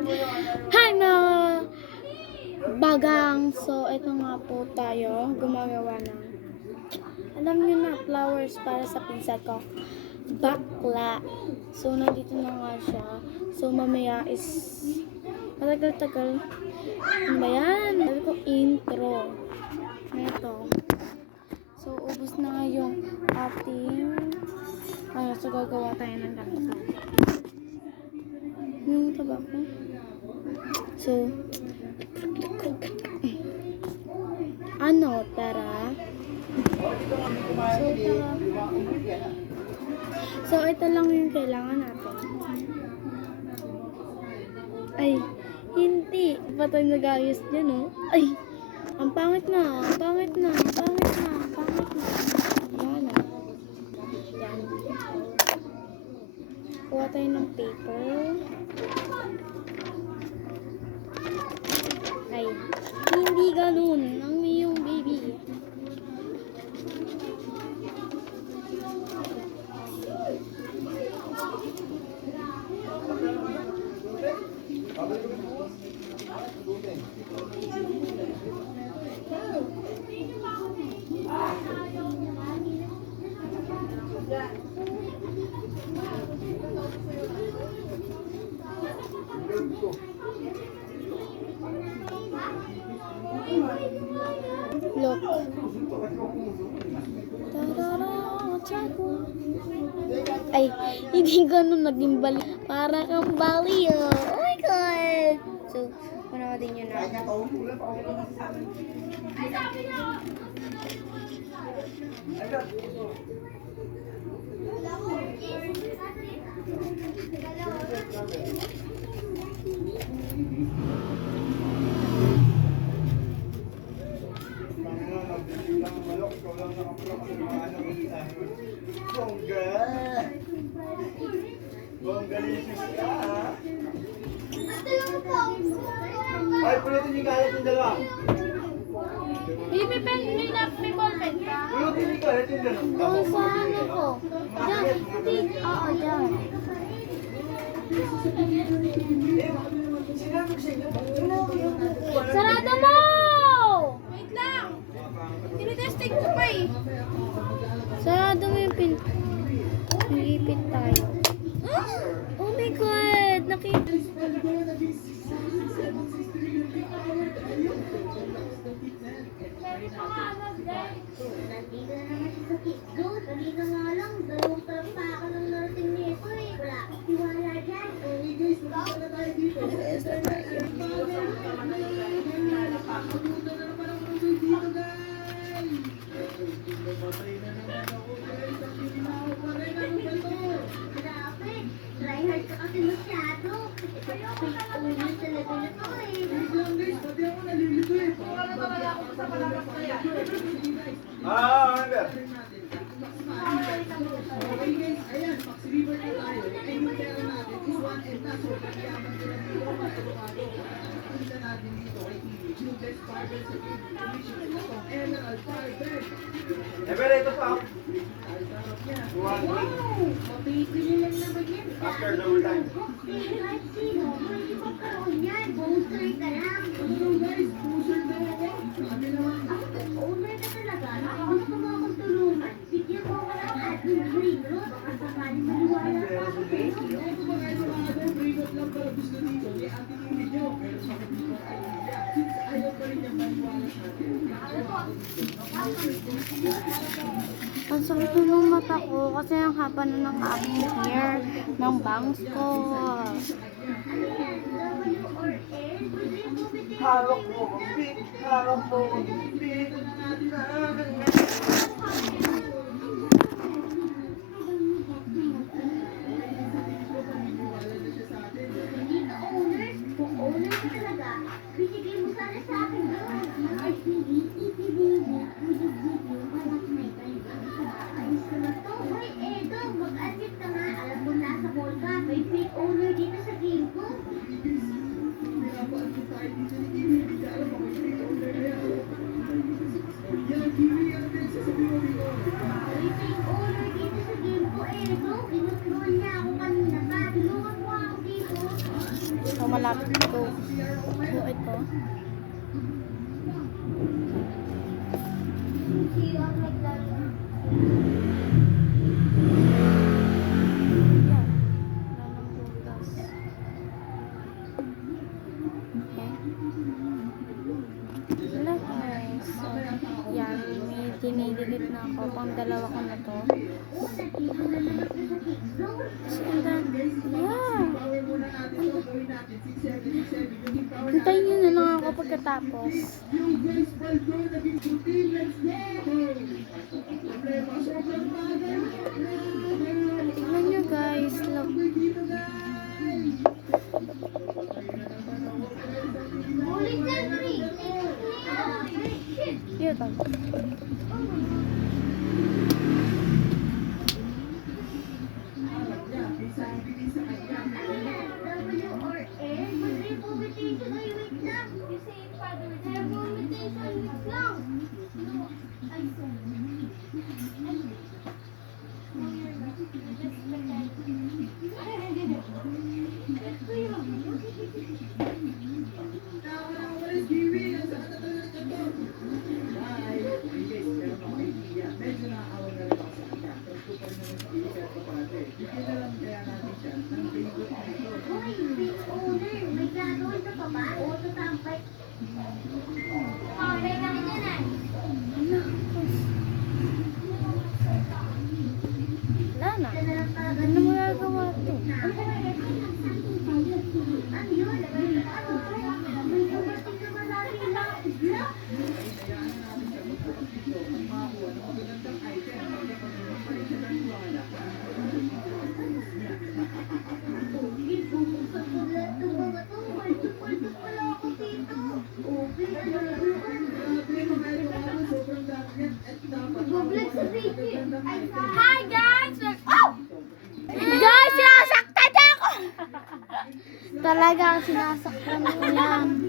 Hi mga bagang! So, ito nga po tayo gumagawa ng, alam nyo na, flowers para sa pizza ko. Bakla. So, nandito na nga siya. So, mamaya is matagal-tagal. Ano ba yan? Sabi ko intro. Ito. So, ubos na nga yung ating so gagawa tayo ng ganito. Yung tabako. So, tara. So, ito lang yung kailangan natin. Ay, hindi. Pa tayo nag-ayos dyan, oh. Ay, ang pangit na. Yan, oh. Yan. Kuha tayo ng paper. Ay, hindi ganun. Ang iyong baby. Look. Ay, hindi ganun naging bali. Para kang bali, oh. Oh my God! So, panoodin nyo na. Bonggalicious ka, ha? Ay, pulutin yung kalat yung dalawa. May ballpen ka? Pulutin yung kalat yung dalawa. Oo, sa ano ko? Diyan, hindi. Oo, diyan. Sinabi ko sa inyo, kukuha na. Sarado mo! Wait lang! Tinitesting ko pa eh. Sarado mo yung pin. Nagipit tayo. Oh my God! Nakita. Nandito na naman siya sa pizzo. Kanina nga lang, dalawang trampaka ng narating nito eh. Wala akong tiwala dyan. Hey guys, magkita na tayo dito. Yes, na tayo. Pagpunta na naman ang musoy dito, guys. Patay na naman ako, guys. Ang kinawa pa rin. Ano ba to? Grabe. Try hard ka kasi masyado. Ulit talaga na to eh. Wait lang guys, pati ako nalilito eh. Wala talaga ako sa malakas na yan. Amber. Okay guys, ayan, Fox River na tayo. Ay, yung pera natin is 1 and na. So, pagyaman sila dito, mag-avocado. Punta natin dito kay TV. Yung best partner sa TV. Commission ito pang Emerald Firebird. Pero ito pa. Ay, sarap niya. Wow! Mapipili lang naman yan. After the whole time. Kahit sino, pwede magkaroon yan. Booster ka lang. Ano guys, booster daw ako. Sabi naman. Ako, owner ka talaga. Gusto mo akong tulungan. Bigyan mo ako ng ating green road. Baka sakaling maniwala pa ako. Ito mga ito green road lang pala gusto dito. May ating imig nyo. Pero bakit dito ay since ayaw pa rin niyang maniwala sa atin. Ang sakit na ng mata ko kasi ang haba na ng aking hair ng bangs ko. Hawak mo ang beat. Hawak mo ang beat. Hindi ka owner. Kung owner ka talaga, binigay mo sana sa akin doon. RTV, ETV, walang may kailangan sa ayos ka na to. Hoy, Edo, mag-admit ka nga. Alam mo nasa mall ka, may fake owner dito sa game ko. Pinapaan ko tayo dito ni Kimi. Hindi alam ako yung owner na yan. Yan, Kimi, yan din. Sasabihin mo, malapit ko. So, ito. Sirang naglalaro. Yan. Wala nang butas. Okay. Wala guys. So, yan. May dinidikit na ako. Pang dalawa ko na to. So, and then, yeah. Hintayin nyo na lang ako pagkatapos. Tignan nyo guys. Look. Ulit yan, Marie. Yun. W or N? Madre, vomitation. Ay, wait lang. You say it, Father. Madre, vomitation. Wait lang. No. Ay, sorry. Hoy, big owner. May gagawin ka pa ba? O, tatampay. Okay na ka dyan, ah. Wala na. Ano mo gagawa to? Ano yun? Ano? May dumating na maraming isla? Sige, bubuksan ko lahat ng mga to. Palto-palto pala ako dito. Okay, ano naman? Mag-vlog sa video. Hi guys! Oh! Guys, sinasaktan ako! Talagang sinasaktan ko yan.